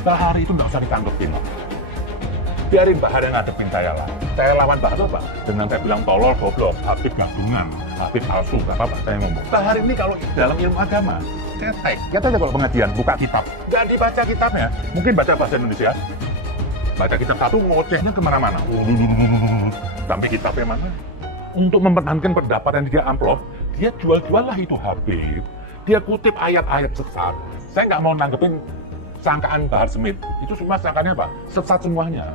Bahari itu nggak usah ditanggepin. Biarin Bahar yang ngadepin saya lah. Saya lawan Bahar apa? Dengan saya bilang tolol, goblok, Habib gabungan, Habib palsu, nggak apa-apa saya ngomong. Bahar ini kalau dalam ilmu agama, cetek. Lihat aja kalau pengajian, buka kitab. Nggak dibaca kitabnya. Mungkin baca bahasa Indonesia. Baca kitab satu, ngocehnya kemana-mana. Sampai kitabnya mana? Untuk mempertahankan pendapat yang dia amplop, dia jual-jual lah itu Habib. Dia kutip ayat-ayat sesat. Saya nggak mau nanggepin sangkaan Bahar Smith. Itu semua sangkaannya apa? Sesat semuanya.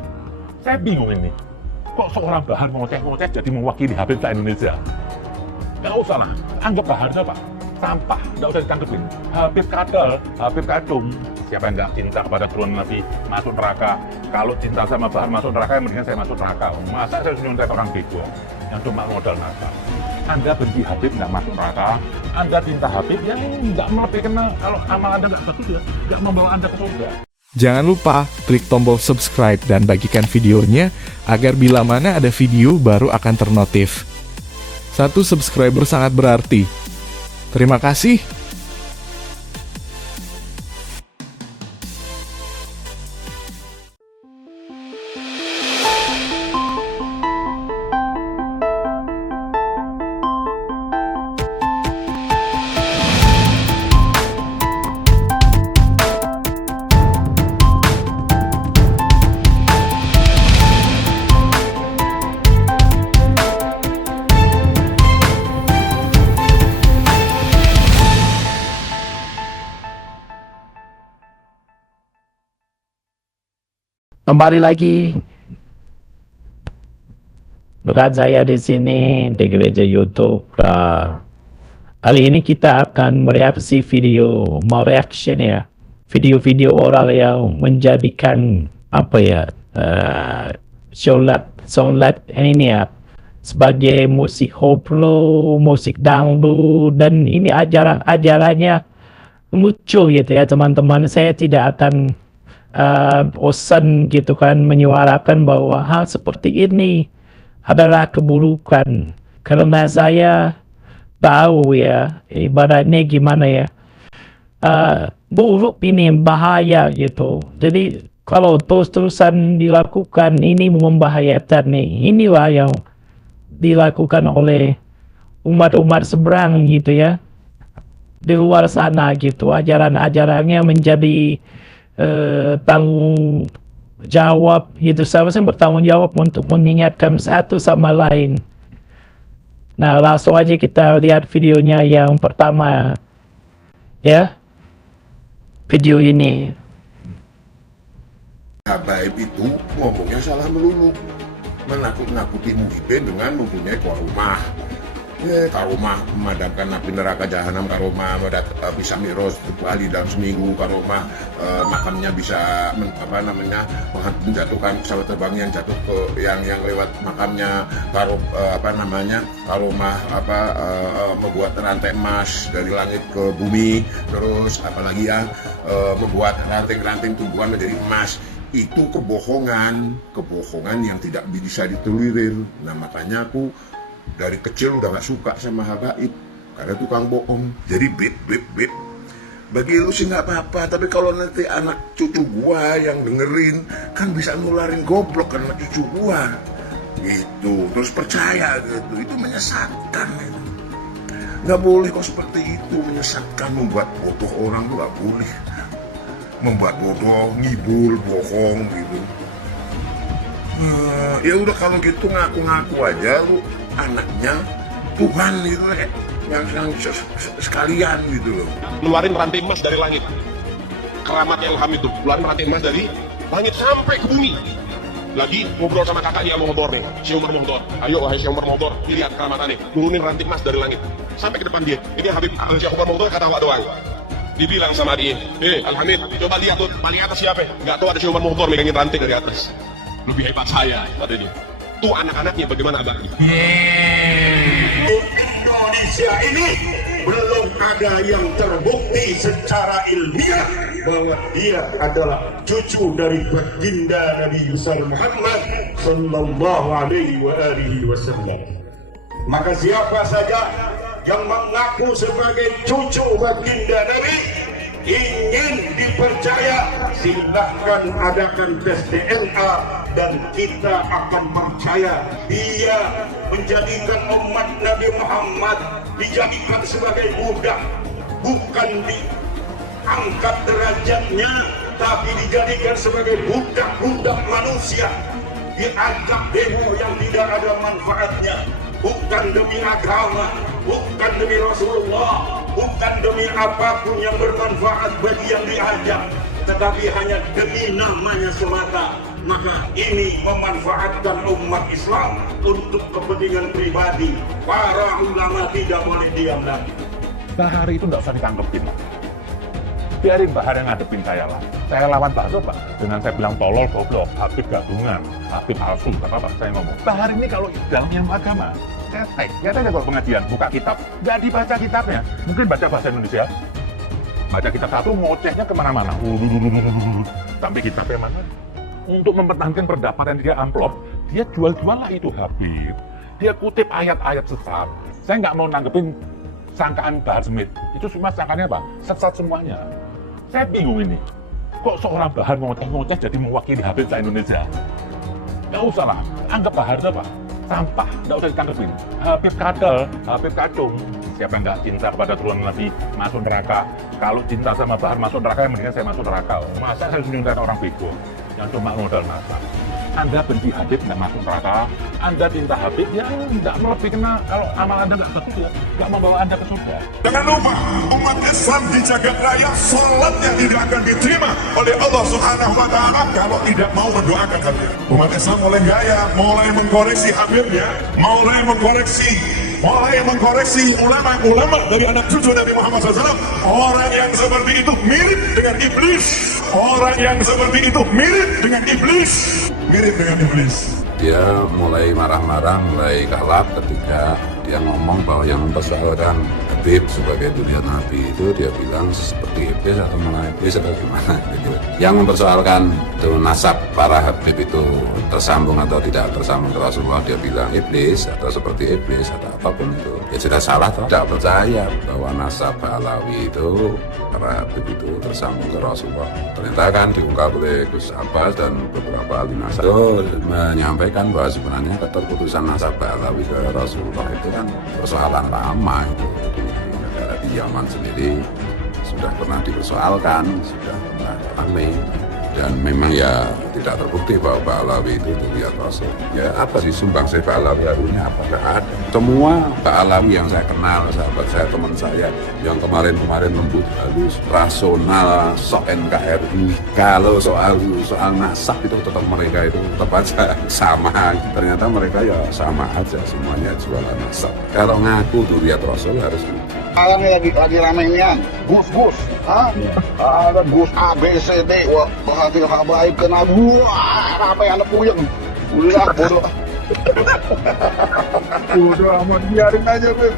Saya bingung ini. Kok seorang Bahar ngoceh-ngoceh jadi mewakili Habib di Indonesia? Nggak usah lah. Anggap Bahar apa? Sampah. Nggak usah ditanggepin. Habib kadal, Habib kadung. Siapa yang nggak cinta kepada turun Nabi masuk neraka? Kalau cinta sama Bahar masuk neraka, mendingan saya masuk neraka. Masa saya nyontek orang bego yang cuma modal neraka? Anda benci Habib nggak masuk neraka, Anda cinta Habib ya nggak melebihi kena. Kalau amal Anda nggak bagus ya nggak membawa Anda ke surga. Jangan lupa klik tombol subscribe dan bagikan videonya agar bila mana ada video baru akan ternotif. 1 subscriber sangat berarti. Terima kasih. Kembali lagi bukan saya di sini di gereja YouTube. Kali ini kita akan mereaksi reaction ya, video-video orang yang menjadikan apa ya, sholat ini ya sebagai musik koplo, musik dangdut, dan ini ajarannya lucu gitu ya teman-teman. Saya tidak akan bosan gitu kan menyuarakan bahwa hal seperti ini adalah keburukan, karena saya tahu ya ibaratnya gimana ya, buruk ini bahaya gitu. Jadi kalau terus-terusan dilakukan ini membahayakan nih. Inilah yang dilakukan oleh umat-umat seberang gitu ya di luar sana gitu. Ajaran-ajarannya menjadi tanggung jawab gitu, seharusnya bertanggung jawab untuk mengingatkan satu sama lain. Nah, langsung aja kita lihat videonya yang pertama ya, video ini. Habaib itu ngomongnya salah melulu, menakut-nakuti muhibin dengan mempunyai karomah. Karomah memadamkan api neraka jahanam, karomah bisa miros 7 kali dalam seminggu, karomah makamnya bisa menjatuhkan pesawat terbang yang jatuh ke yang lewat makamnya, karomah membuat rantai emas dari langit ke bumi, terus apalagi ya membuat ranting-ranting tumbuhan menjadi emas. Itu kebohongan yang tidak bisa ditolerir. Nah, makanya aku dari kecil udah gak suka sama habaib karena tukang bohong. Jadi bip bagi lu sih nggak apa-apa, tapi kalau nanti anak cucu gua yang dengerin kan bisa nularin goblok ke anak cucu gua gitu, terus percaya gitu. Itu menyesatkan itu. Nggak boleh kok seperti itu, menyesatkan, membuat bodoh orang tuh nggak boleh. Membuat bodoh, ngibul, bohong gitu. Ya udah kalau gitu ngaku-ngaku aja lu anaknya Tuhan gitu yang sekalian gitu loh. Ngeluarin rantai emas dari langit, keramatnya Ilham itu keluarin rantai emas dari langit sampai ke bumi. Lagi ngobrol sama kakaknya Mohdor nih, Syekh Umar Mohdor. Ayo wahai Syekh Umar Mohdor, lihat keramatannya, turunin rantai emas dari langit sampai ke depan dia. Ini Habib Syekh Umar Mohdor ketawa doang. Dibilang sama dia, Al-Hamid, coba lihat tuh paling atas siapa? Nggak tahu ada Syekh Umar Mohdor megangin rantai dari atas. Lebih hebat saya, kata dia. Tuh anak-anaknya bagaimana abangnya? Indonesia ini belum ada yang terbukti secara ilmiah bahwa dia adalah cucu dari baginda Nabi besar Muhammad sallallahu alaihi wasallam. Maka siapa saja yang mengaku sebagai cucu baginda Nabi, ingin dipercaya, silahkan adakan tes DNA dan kita akan percaya dia menjadikan umat Nabi Muhammad dijadikan sebagai budak, bukan diangkat derajatnya, tapi dijadikan sebagai budak-budak manusia, dianggap demo yang tidak ada manfaatnya, bukan demi agama, bukan demi Rasulullah, bukan demi apapun yang bermanfaat bagi yang diajak, tetapi hanya demi namanya semata. Maka ini memanfaatkan umat Islam untuk kepentingan pribadi. Para ulama tidak boleh diam lagi. Bahar itu nggak usah ditangkepin. Biarin Bahar yang ngadepin saya lah. Saya lawan bakso Pak. Dengan saya bilang tolol, goblok, Habib gabungan, Habib palsu, apa saya ngomong. Bahar ini kalau dalam ilmu agama, cetek. Lihat aja kalau pengajian, buka kitab, nggak dibaca kitabnya. Mungkin baca bahasa Indonesia. Baca kitab satu, ngocehnya kemana-mana. Sampai kitabnya mana? Untuk mempertahankan pendapat yang dia amplop, dia jual-jual lah itu Habib. Dia kutip ayat-ayat sesat. Saya nggak mau nanggepin sangkaan Bahar Smith. Itu semua sangkaannya apa? Sesat semuanya. Saya bingung ini. Kok seorang Bahar ngoceh-ngoceh jadi mewakili Habib se-Indonesia? Nggak usah lah. Anggap Bahar itu apa? Sampah. Nggak usah ditanggepin. Habib kadal, Habib kacung. Siapa yang nggak cinta kepada turunan Nabi masuk neraka? Kalau cinta sama Bahar masuk neraka, mendingan saya masuk neraka. Masa saya menyintai orang bego yang cuma modal mata? Anda benci Habib nggak masuk neraka, Anda cinta Habib ya nggak melebihi, kena kalau amal Anda nggak bagus ya nggak membawa Anda ke surga. Jangan lupa umat Islam di jagat raya sholatnya tidak akan diterima oleh Allah Subhanahu Wa Taala kalau tidak mau mendoakan Habib. Umat Islam mulai gaya, mulai mengkoreksi Habibnya, mulai mengkoreksi ulama-ulama dari anak cucu Nabi Muhammad SAW. Orang yang seperti itu mirip dengan iblis. Orang yang seperti itu mirip dengan iblis. Dia mulai marah-marah, mulai kalap ketika dia ngomong bahwa yang mempersoalkan Habib sebagai durian Nabi itu dia bilang seperti iblis atau malah iblis atau gimana gitu. Yang mempersoalkan itu nasab para Habib itu tersambung atau tidak tersambung ke Rasulullah, dia bilang iblis atau seperti iblis atau apapun itu. Ya sudah salah toh, tidak percaya bahwa nasab Alawi itu para Habib itu tersambung ke Rasulullah. Ternyata kan diungkap oleh Gus Abbas dan beberapa ahli nasab itu menyampaikan bahwa sebenarnya keterputusan nasab Alawi ke Rasulullah itu kan persoalan lama itu di negara di Yaman sendiri sudah pernah dipersoalkan, sudah pernah ramai, dan memang ya tidak terbukti bahwa Pak Alawi itu lihat Rasul. Ya apa sih sumbang saya Pak Alawi harunya apa? Nggak ada. Semua Pak Alawi yang saya kenal, sahabat saya, teman saya yang kemarin lembut halus, rasional, sok NKRI. Kalau soal nasab itu tetap mereka itu tetap aja sama. Ternyata mereka ya sama aja, semuanya jualan nasab. Kalau ngaku tuh lihat Rasul harus Alam lagi ramainya Gus, ada Gus A, B, C, D, wah, berhasil habaib kena ramai anak puyeng. Ulah bodoh. Bodoh amat, biarin aja Beb.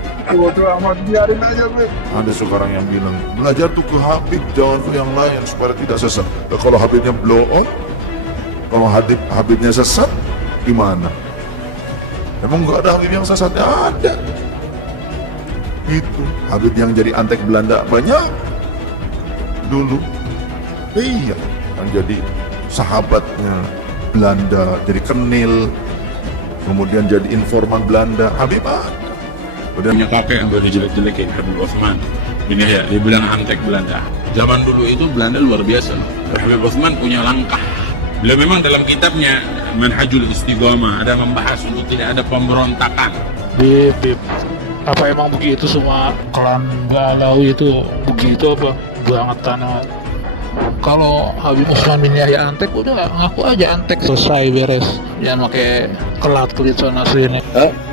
Ada sekarang yang bilang belajar tuh ke Habib, jangan ke yang lain supaya tidak sesat. Nah, kalau Habibnya blow on, kalau Habibnya sesat gimana? Emang nggak ada Habib yang sesat? Ada. Itu Habib yang jadi antek Belanda banyak dulu. Iya, yang jadi sahabatnya Belanda, jadi kenil, kemudian jadi informan Belanda. Habib ada. Udah punya kakek yang boleh jelek-jelekin, Habib Utsman. Ini ya, dia bilang antek Belanda. Zaman dulu itu Belanda luar biasa. Habib Utsman punya langkah. Beliau memang dalam kitabnya Manhajul Istiqomah ada membahas untuk tidak ada pemberontakan. Bib. Apa emang begitu semua klan Alawi itu begitu apa banget tanah? Kalau Habib Utsman bin Yahya antek udah ngaku aja antek, selesai beres, jangan pakai kelit sana sini.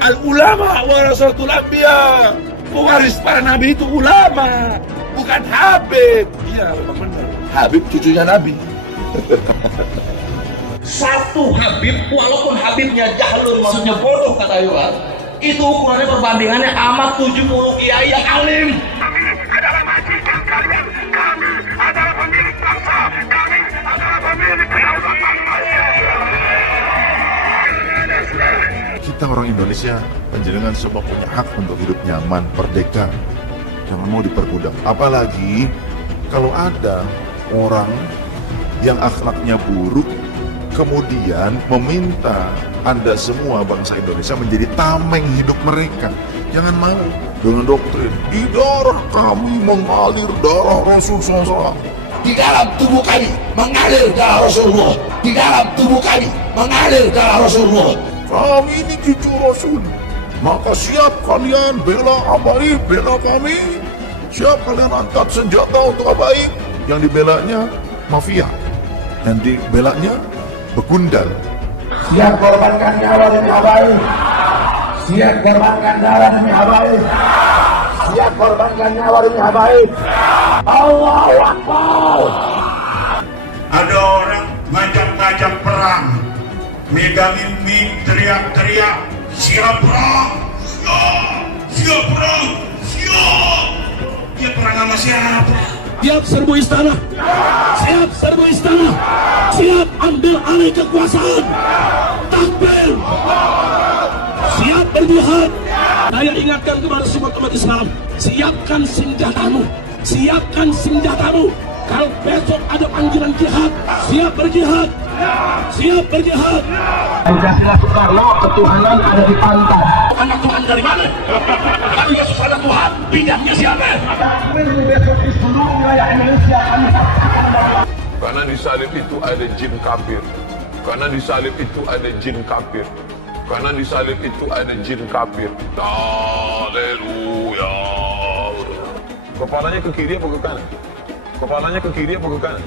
Al ulama warasatul anbiya, pewaris para nabi itu ulama, bukan Habib. Iya benar, Habib cucunya Nabi. Satu Habib, walaupun Habibnya jahlun, maksudnya bodoh kata Yuhan, itu ukurannya perbandingannya amat 70 kiai yang alim. Kami adalah majikan kalian, kami adalah pemilik bangsa, kami adalah pemilik kita orang Indonesia, panjenengan semua punya hak untuk hidup nyaman, merdeka, jangan mau diperbudak. Apalagi kalau ada orang yang akhlaknya buruk kemudian meminta Anda semua bangsa Indonesia menjadi tameng hidup mereka, jangan mau dengan doktrin di darah kami mengalir darah Rasulullah, Di dalam tubuh kami mengalir darah Rasulullah. Di dalam tubuh kami mengalir darah Rasulullah. kami ini cucu Rasul, maka siap kalian bela Habaib, bela kami, siap kalian angkat senjata untuk Habaib. Yang dibelanya mafia, yang dibelanya begundal. Siap korbankan nyawa demi Habaib. Siap korbankan darah demi Habaib. Siap korbankan nyawa demi Habaib. Allahu Akbar. Ada orang ngajak-ngajak perang, megangin mic, teriak-teriak, siap perang, siap perang, siap. Dia perang sama siapa? Siap serbu istana. Siap serbu istana. Siap ambil alih kekuasaan. Takbir. Siap berjihad. Saya ingatkan kepada semua umat Islam, siapkan senjatamu. Siapkan senjatamu. Kalau besok ada panggilan jihad, siap berjihad. Siap berjihad. Pancasila Soekarno, ketuhanan ada di pantai. Anak Tuhan dari mana? Kalau Yesus ada Tuhan, bidangnya siapa? Besok di seluruh wilayah Indonesia kami saksikan. Karena di salib itu ada jin kafir. Karena di salib itu ada jin kafir. Karena di salib itu ada jin kafir. Haleluya. Kepalanya ke kiri apa ke kanan? Kepalanya ke kiri apa ke kanan?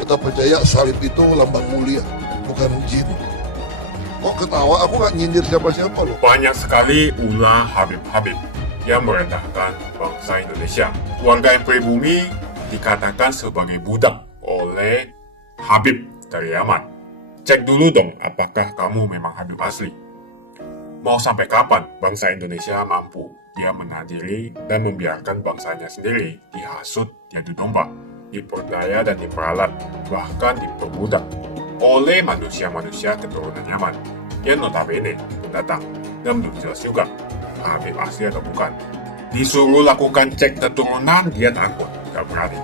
Kita percaya salib itu lambang mulia, bukan jin. Kok ketawa? Aku nggak nyindir siapa-siapa loh. Banyak sekali ulah Habib-Habib yang merendahkan bangsa Indonesia. Warga yang pribumi dikatakan sebagai budak oleh Habib dari Yaman. Cek dulu dong apakah kamu memang Habib asli. Mau sampai kapan bangsa Indonesia mampu dia menadiri dan membiarkan bangsanya sendiri dihasut, diadu domba, diperdaya dan diperalat, bahkan diperbudak oleh manusia-manusia keturunan Yaman yang notabene pendatang dan belum jelas juga Habib asli atau bukan. Disuruh lakukan cek keturunan, dia takut, gak berani.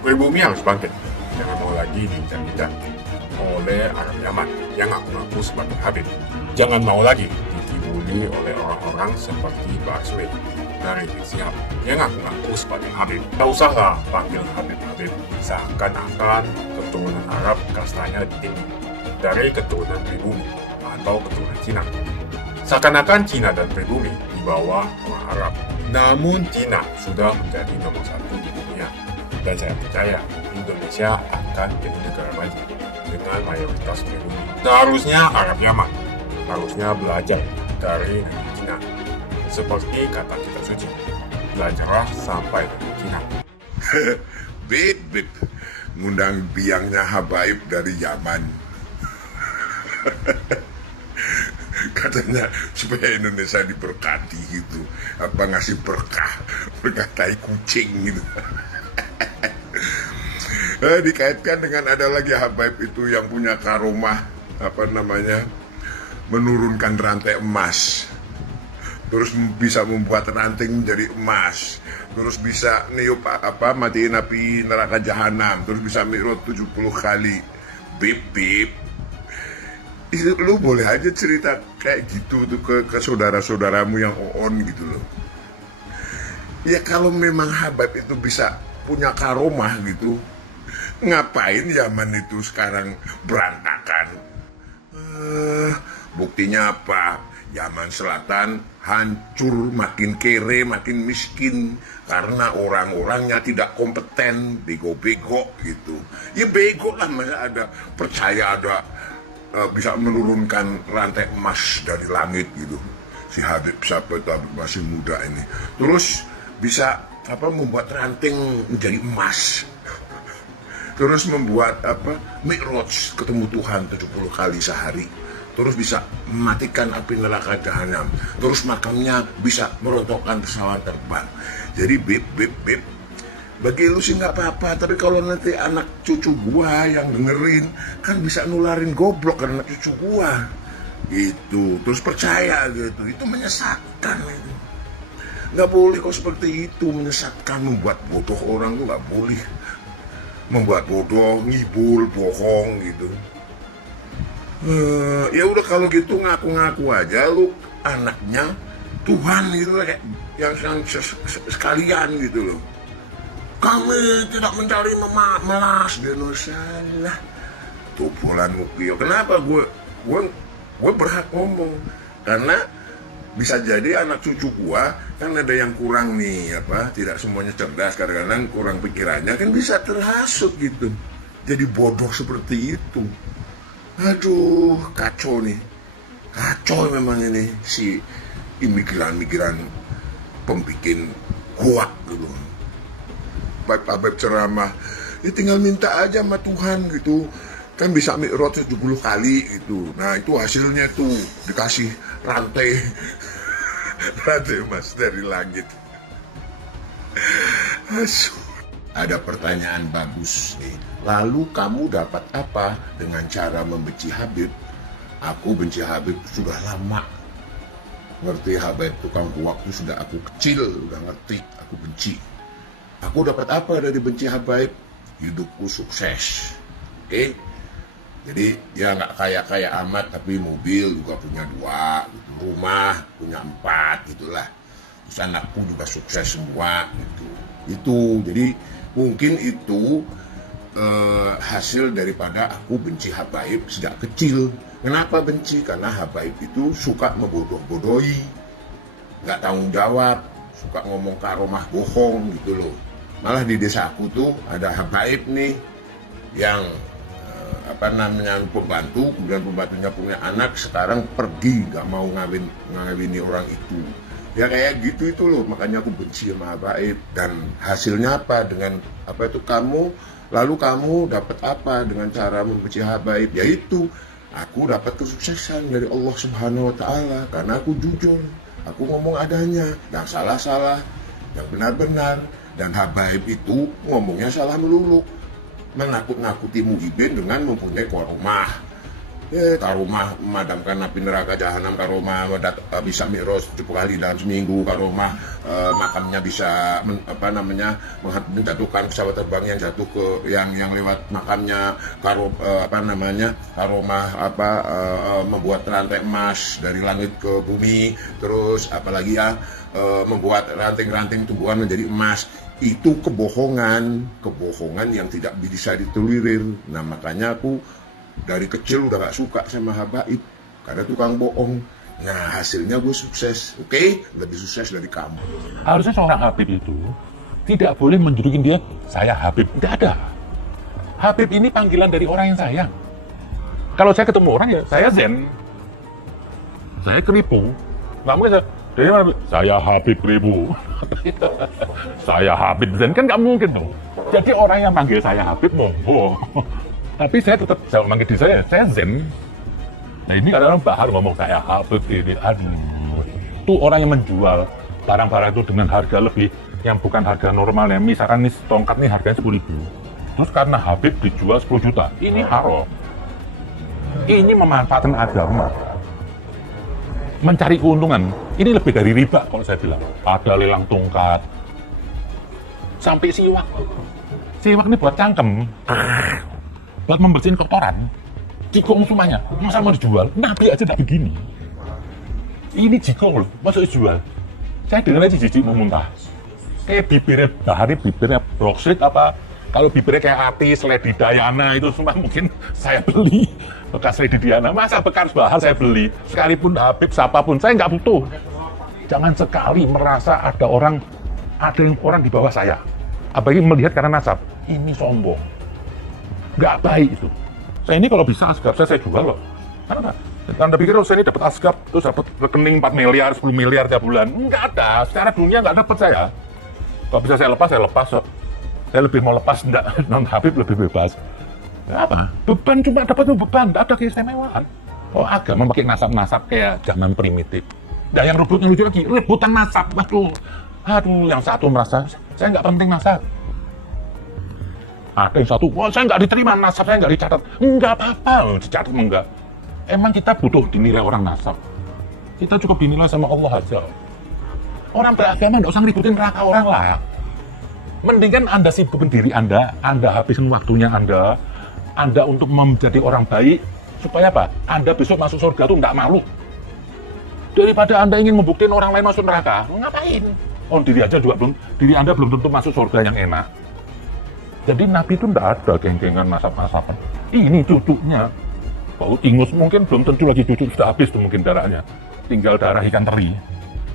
Pribumi harus bangkit, jangan mau lagi diinjak-injak oleh Arab Yaman yang ngaku-ngaku sebagai Habib. Jangan mau lagi dikibuli oleh orang-orang seperti Baswe dari Siap yang ngaku-ngaku sebagai Habib. Tak usahlah panggil Habib-Habib, seakan-akan keturunan Arab kastanya tinggi dari keturunan pribumi atau keturunan Cina. Seakan-akan Cina dan pribumi di bawah orang Arab. Namun Cina sudah menjadi nomor 1 di dunia. Dan saya percaya Indonesia akan jadi negara maju dengan mayoritas pribumi. Seharusnya Arab Yaman harusnya belajar dari negeri Cina. Seperti kata kitab suci, belajarlah sampai negeri Cina. Bib, ngundang biangnya Habaib dari Yaman. Katanya supaya Indonesia diberkati gitu, apa ngasih berkah tai kucing gitu. Dikaitkan dengan ada lagi Habaib itu yang punya karomah menurunkan rantai emas, terus bisa membuat ranting menjadi emas, terus bisa niup matiin api neraka jahanam, terus bisa mi'raj 70 kali. Bib, itu lu boleh aja cerita kayak gitu tuh ke saudara-saudaramu yang on gitu loh. Ya kalau memang Habaib itu bisa punya karomah gitu, ngapain Yaman itu sekarang berantakan? Buktinya apa? Yaman Selatan hancur, makin kere, makin miskin karena orang-orangnya tidak kompeten, bego-bego gitu. Ya bego lah, masa ada percaya ada bisa menurunkan rantai emas dari langit gitu. Si Habib siapa itu, Habib masih muda ini. Terus bisa membuat ranting menjadi emas. Terus membuat mi'raj ketemu Tuhan 70 kali sehari. Terus bisa mematikan api neraka jahanam. Terus makamnya bisa merontokkan pesawat terbang. Jadi bib, bagi lu sih nggak apa-apa, tapi kalau nanti anak cucu gua yang dengerin kan bisa nularin goblok ke anak cucu gua gitu. Terus percaya gitu, itu menyesatkan itu. Nggak boleh kok seperti itu, menyesatkan, membuat bodoh orang tuh nggak boleh. Membuat bodoh, ngibul, bohong gitu. Ya udah kalau gitu ngaku-ngaku aja lu anaknya Tuhan gitu kayak yang sekalian gitu loh. Kami tidak mencari melas dan salah. Tupulan Mukio. Kenapa gue berhak ngomong? Karena bisa jadi anak cucu gua kan ada yang kurang nih, tidak semuanya cerdas, kadang-kadang kurang pikirannya kan bisa terhasut gitu, jadi bodoh seperti itu. Aduh, kacau nih, kacau memang ini si imigran pembikin kuat gitu. Baik ceramah, ya tinggal minta aja sama Tuhan gitu. Kan bisa mi'raj 70 kali gitu. Nah itu hasilnya tuh dikasih rantai emas dari langit. Ada pertanyaan bagus nih. Lalu kamu dapat apa dengan cara membenci Habib? Aku benci Habib sudah lama. Ngerti Habib tukang kuak itu sudah aku kecil, udah ngerti, aku benci. Aku dapat apa dari benci Habib? Hidupku sukses. Oke? Jadi ya nggak kaya amat, tapi mobil juga punya 2, rumah punya 4 gitulah. Terus anakku juga sukses semua gitu. Itu jadi mungkin itu hasil daripada aku benci Habaib sejak kecil. Kenapa benci? Karena Habaib itu suka membodoh-bodohi, nggak tanggung jawab, suka ngomong karomah bohong gitu loh. Malah di desa aku tuh ada Habaib nih yang pembantu, kemudian pembantunya punya anak, sekarang pergi nggak mau ngawini orang itu. Ya kayak gitu itu loh, makanya aku benci sama Habaib. Dan hasilnya apa dengan lalu kamu dapat apa dengan cara membenci Habaib? Yaitu aku dapat kesuksesan dari Allah Subhanahu wa Ta'ala karena aku jujur, aku ngomong adanya, yang salah-salah, yang benar-benar. Dan Habaib itu ngomongnya salah melulu, menakut-nakuti Muhyiddin dengan mempunyai karomah. Karomah memadamkan api neraka jahanam, karomah bisa mi'raj 70 kali dalam seminggu, karomah makamnya bisa menjatuhkan pesawat terbang yang jatuh ke yang lewat makamnya, karomah membuat rantai emas dari langit ke bumi, terus apalagi membuat ranting-ranting tumbuhan menjadi emas. Itu kebohongan yang tidak bisa ditolerir. Nah makanya aku dari kecil udah gak suka sama Habaib karena tukang bohong. Nah hasilnya gue sukses, oke? Lebih sukses dari kamu. Harusnya seorang Habib itu tidak boleh menjulukin dia saya Habib, tidak ada. Habib ini panggilan dari orang yang sayang. Kalau saya ketemu orang ya saya Zen, saya Kribo, nggak mungkin dari mana? Saya Habib Kribo, saya Habib Zen, kan nggak mungkin dong. Jadi orang yang panggil saya Habib monggo, tapi saya tetap jangan manggil diri saya Zen. Nah ini kadang-kadang Bahar ngomong saya Habib ini, aduh, itu orang yang menjual barang-barang itu dengan harga lebih yang bukan harga normalnya. Misalkan nih tongkat nih harganya 10.000, terus karena Habib dijual 10 juta, ini haram. Ini memanfaatkan agama, mencari keuntungan. Ini lebih dari riba kalau saya bilang. Ada lelang tongkat, sampai siwak ini buat cangkem, buat membersihin kotoran, jikong semuanya, masa mau dijual? Nabi aja tak begini. Ini jikong loh, masa dijual? Saya dengar aja jijik mau muntah. Kayak bibirnya Bahari, bibirnya Broxit apa? Kalau bibirnya kayak Atis, Lady Diana itu semua mungkin saya beli. Bekas Lady Diana, masa bekas Bahar saya beli? Sekalipun Habib, siapapun, saya nggak butuh. Jangan sekali merasa ada orang di bawah saya. Apalagi melihat karena nasab. Ini sombong. Nggak baik itu. Saya ini kalau bisa asgab saya jual loh. Karena Anda pikir saya ini dapat asgab, terus dapat rekening 4 miliar, 10 miliar tiap bulan? Nggak ada. Secara dunia nggak dapat saya. Kalau bisa saya lepas. Saya lebih mau lepas, non Habib lebih bebas. Apa? Beban cuma dapat beban, nggak ada keistimewaan. Oh agama pakai nasab-nasab kayak zaman primitif. Dan yang ributnya lucu lagi, rebutan nasab. Aduh, yang satu merasa saya nggak penting nasab. Ada yang satu, wah saya nggak diterima nasab, saya nggak dicatat. Nggak apa-apa, dicatat enggak. Emang kita butuh dinilai orang nasab. Kita cukup dinilai sama Allah aja. Orang beragama nggak usah ngeributin neraka orang lah. Mendingan Anda sibukkan diri Anda habisin waktunya Anda untuk menjadi orang baik, supaya apa? Anda besok masuk surga tuh nggak malu. Daripada Anda ingin membuktikan orang lain masuk neraka, ngapain? Oh, diri Anda belum tentu masuk surga yang enak. Jadi Nabi itu nggak ada geng-gengan masap-masapan. Ini cucunya. Oh, ingus mungkin belum tentu lagi cucu, sudah habis tuh mungkin darahnya. Tinggal darah ikan teri.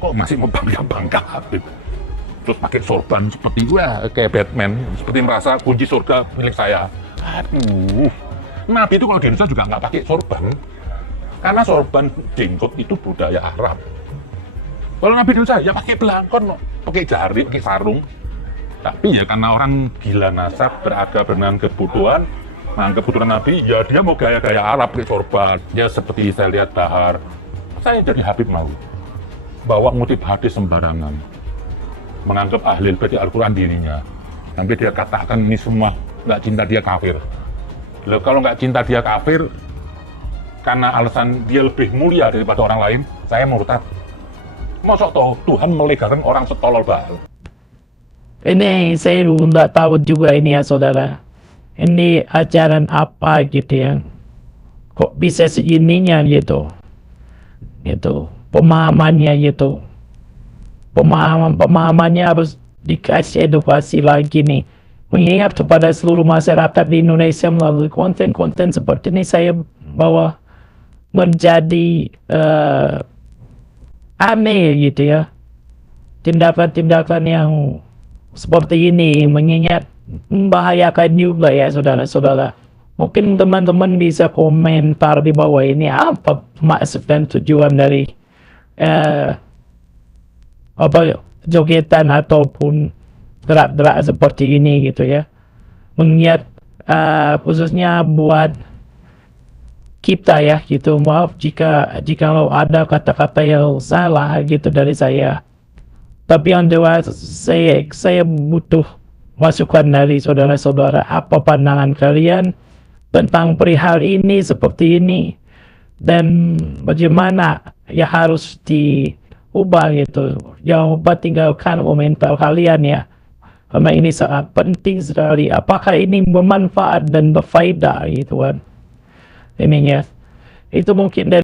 Kok masih mau bangga Habib? Terus pakai sorban seperti gue, kayak Batman, seperti merasa kunci surga milik saya. Aduh, Nabi itu kalau di Indonesia juga nggak pakai sorban. Karena sorban jenggot itu budaya Arab. Kalau Nabi Indonesia ya pakai belangkon, pakai jari, pakai sarung. Tapi ya karena orang gila nasab, beragam kebutuhan, kebutuhan Nabi, ya dia mau gaya-gaya Arab, pakai sorban. Ya seperti saya lihat Bahar. Saya jadi Habib malu. Bawa ngutip hadis sembarangan. Menganggap ahli baca Al-Quran dirinya. Sampai dia katakan ini semua nggak cinta dia kafir. Loh, kalau nggak cinta dia kafir, karena alasan dia lebih mulia daripada orang lain, saya murtad. Masa toh Tuhan melegalkan orang setolol Baal? Ini saya nggak tahu juga ini ya saudara. Ini ajaran apa gitu ya? Kok bisa segininya gitu? Itu pemahamannya gitu. Pemahamannya harus dikasih edukasi lagi nih. Mengingat kepada seluruh masyarakat di Indonesia melalui konten-konten seperti ini, saya bahwa menjadi aneh gitu ya. Tindakan-tindakan yang seperti ini, mengingat membahayakan juga ya saudara-saudara. Mungkin teman-teman bisa komentar di bawah ini apa maksud dan tujuan dari jogetan ataupun gerak-gerak seperti ini gitu ya. Mengingat khususnya buat kita ya gitu, maaf jika ada kata-kata yang salah gitu dari saya. Tapi yang jelas saya butuh masukan dari saudara-saudara, apa pandangan kalian tentang perihal ini seperti ini, dan bagaimana ya harus diubah gitu. Jangan lupa tinggalkan komentar kalian ya, karena ini sangat penting sekali. Apakah ini bermanfaat dan berfaedah gitu kan? Ini ya, itu mungkin dari